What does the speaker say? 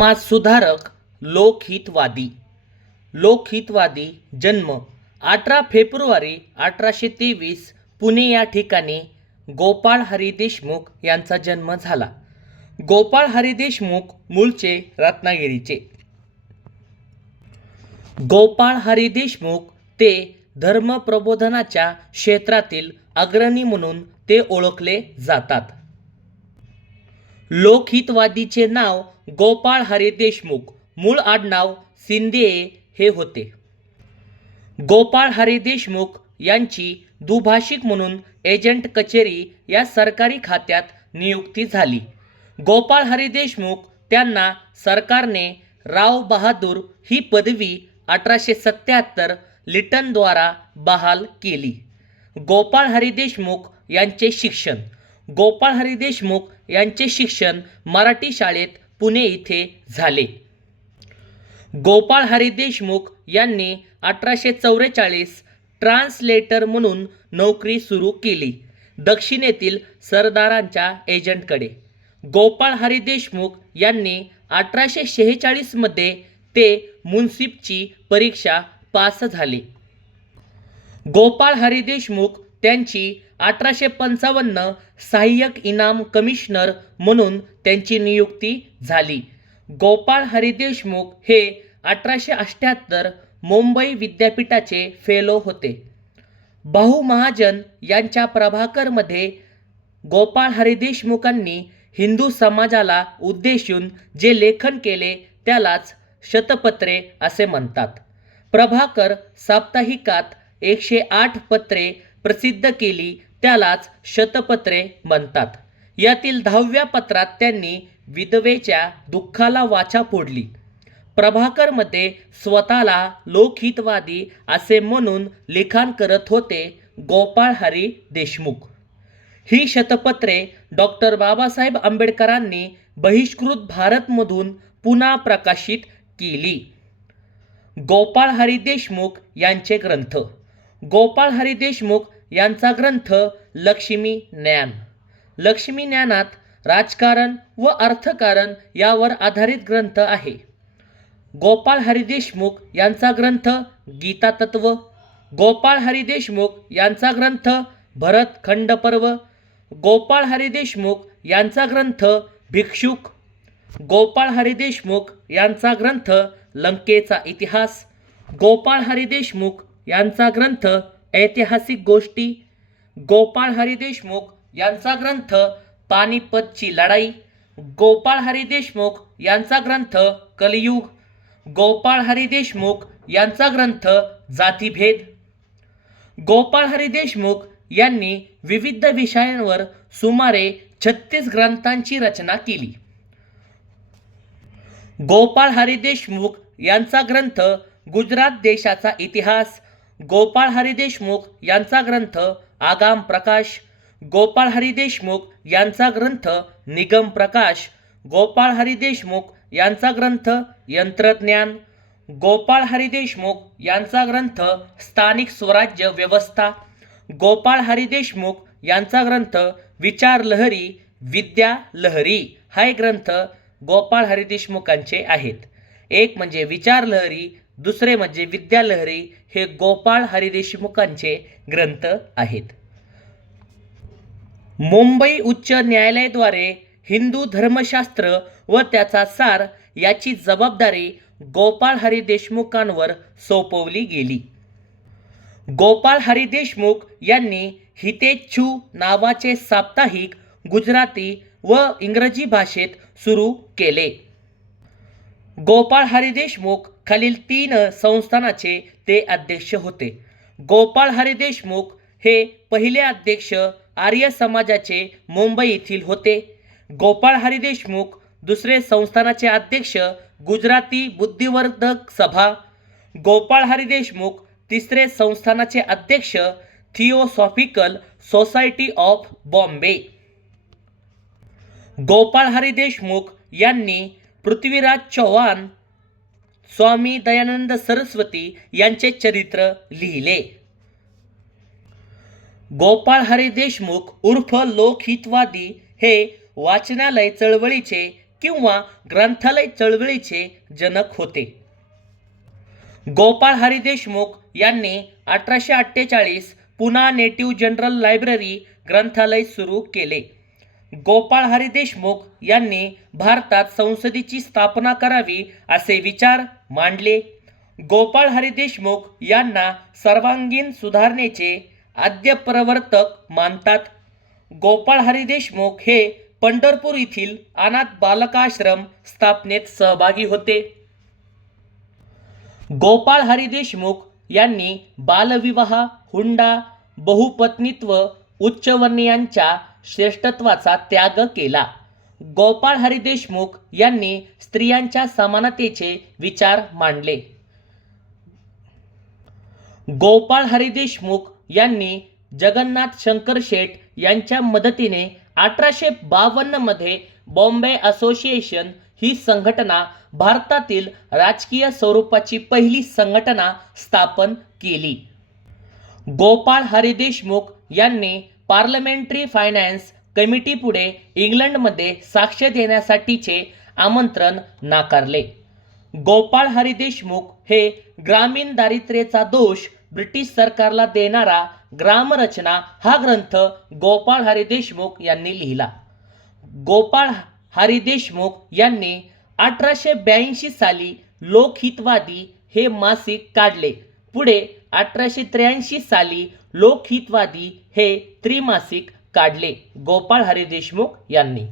समाजसुधारक, लोकहितवादी. लोकहितवादी जन्म 18 फेब्रुवारी 1823 पुणे या ठिकाणी गोपाळ हरी देशमुख यांचा जन्म झाला. गोपाळ हरी देशमुख मूळचे रत्नागिरीचे. गोपाळ हरी देशमुख ते धर्मप्रबोधनाच्या क्षेत्रातील अग्रणी म्हणून ते ओळखले जातात. लोकहितवादीचे नाव गोपाळ हरी देशमुख, मूळ आडनाव शिंदे हे होते. गोपाळ हरी देशमुख यांची दुभाषिक म्हणून एजंट कचेरी या सरकारी खात्यात नियुक्ती झाली. गोपाळ हरी देशमुख त्यांना सरकारने राव बहादूर ही पदवी 1877 लिटनद्वारा बहाल केली. गोपाळ हरी देशमुख यांचे शिक्षण. गोपाळ हरी देशमुख यांचे शिक्षण मराठी शाळेत पुणे इथे झाले. गोपाळ हरी देशमुख यांनी 1844 ट्रान्सलेटर म्हणून नोकरी सुरू केली, दक्षिणेतील सरदारांच्या एजंटकडे. गोपाळ हरी देशमुख यांनी 1846 मध्ये ते मुन्सिपची परीक्षा पास झाले. गोपाळ हरी देशमुख त्यांची 1855 सहाय्यक इनाम कमिशनर म्हणून त्यांची नियुक्ती झाली. गोपाळ हरी देशमुख हे 1878 मुंबई विद्यापीठाचे फेलो होते. भाऊ महाजन यांच्या प्रभाकरमध्ये गोपाळ हरी देशमुखांनी हिंदू समाजाला उद्देशून जे लेखन केले त्यालाच शतपत्रे असे म्हणतात. प्रभाकर साप्ताहिकात 108 पत्रे प्रसिद्ध केली त्यालाच शतपत्रे म्हणतात. यातील 10व्या पत्रात त्यांनी विधवेच्या दुःखाला वाचा फोडली. प्रभाकरमध्ये स्वतःला लोकहितवादी असे म्हणून लिखाण करत होते गोपाळ हरी देशमुख. ही शतपत्रे डॉक्टर बाबासाहेब आंबेडकरांनी बहिष्कृत भारतमधून पुन्हा प्रकाशित केली. गोपाळ हरी देशमुख यांचे ग्रंथ. गोपाळ हरी देशमुख यांचा ग्रंथ लक्ष्मी ज्ञान. लक्ष्मी ज्ञानात राजकारण व अर्थकारण यावर आधारित ग्रंथ आहे. गोपाळ हरी देशमुख यांचा ग्रंथ गीतातत्व. गोपाळ हरी देशमुख यांचा ग्रंथ भरतखंड पर्व. गोपाळ हरी देशमुख यांचा ग्रंथ भिक्षुक. गोपाळ हरी देशमुख यांचा ग्रंथ लंकेचा इतिहास. गोपाळ हरी देशमुख यांचा ग्रंथ ऐतिहासिक गोष्टी. गोपाळ हरी देशमुख यांचा ग्रंथ पानिपतची लढाई. गोपाळ हरी देशमुख यांचा ग्रंथ कलियुग. गोपाळ हरी देशमुख यांचा ग्रंथ जातिभेद. गोपाळ हरी देशमुख यांनी विविध विषयांवर सुमारे 36 ग्रंथांची रचना केली. गोपाळ हरी देशमुख यांचा ग्रंथ गुजरात देशाचा इतिहास. गोपाळ हरी देशमुख यांचा ग्रंथ आगाम प्रकाश. गोपाळ हरी देशमुख यांचा ग्रंथ निगम प्रकाश. गोपाळ हरी देशमुख यांचा ग्रंथ यंत्रज्ञान. गोपाळ हरी देशमुख यांचा ग्रंथ स्थानिक स्वराज्य व्यवस्था. गोपाळ हरी देशमुख यांचा ग्रंथ विचार लहरी विद्या लहरी. हा ग्रंथ गोपाळ हरी देशमुखांचे आहेत. एक म्हणजे विचार लहरी, दुसरे म्हणजे विद्या लहरी. हे गोपाळ हरी देशमुखांचे ग्रंथ आहेत. मुंबई उच्च न्यायालयाद्वारे हिंदू धर्मशास्त्र व त्याचा सार याची जबाबदारी गोपाळ हरी देशमुखांवर सोपवली गेली. गोपाळ हरी देशमुख यांनी हितेच्छू नावाचे साप्ताहिक गुजराती व इंग्रजी भाषेत सुरू केले. गोपाळ हरी देशमुख खालील 3 संस्थानाचे ते अध्यक्ष होते. गोपाळ हरी देशमुख हे पहिले अध्यक्ष आर्य समाजाचे मुंबई येथील होते. गोपाळ हरी देशमुख दुसरे संस्थानाचे अध्यक्ष गुजराती बुद्धिवर्धक सभा. गोपाळ हरी देशमुख तिसरे संस्थानाचे अध्यक्ष theosophical society of Bombay. Gopal Hari Deshmukh यांनी पृथ्वीराज चव्हाण, स्वामी दयानंद सरस्वती यांचे चरित्र लिहिले. गोपाळ हरी देशमुख उर्फ लोकहितवादी हे वाचनालय चळवळीचे किंवा ग्रंथालय चळवळीचे जनक होते. गोपाळ हरी देशमुख यांनी 1848 पुणा नेटिव्ह जनरल लायब्ररी ग्रंथालय सुरू केले. गोपाळ हरी देशमुख यांनी भारतात संसदेची स्थापना करावी असे विचार मांडले. गोपाळ हरी देशमुख यांना सर्वांगीण सुधारणेचे आद्यप्रवर्तक मानतात. गोपाळ हरी देशमुख हे पंढरपूर येथील अनाथ बालकाश्रम स्थापनेत सहभागी होते. गोपाळ हरी देशमुख यांनी बालविवाह, हुंडा, बहुपत्नीत्व, उच्चवर्णीयांच्या श्रेष्ठत्वाचा त्याग केला. गोपाळ हरी देशमुख यांनी स्त्रियांच्या समानतेचे विचार मांडले. गोपाळ हरी देशमुख यांनी जगन्नाथ शंकर शेठ यांच्या मदतीने 1852 मध्ये बॉम्बे असोसिएशन ही संघटना भारतातील राजकीय स्वरूपाची पहिली संघटना स्थापन केली. गोपाळ हरी देशमुख यांनी पार्लमेंटरी फायनान्स कमिटीपुढे इंग्लंडमध्ये साक्ष देण्यासाठीचे आमंत्रण नाकारले. गोपाळ हरी देशमुख हे ग्रामीण दारिद्र्याचा दोष ब्रिटिश सरकारला देणारा ग्रामरचना हा ग्रंथ गोपाळ हरी देशमुख यांनी लिहिला. गोपाळ हरी देशमुख यांनी 1882 साली लोकहितवादी हे मासिक काढले. पुढे 1883 साली लोकहितवादी हे त्रैमासिक काढले. गोपाळ हरी देशमुख यांनी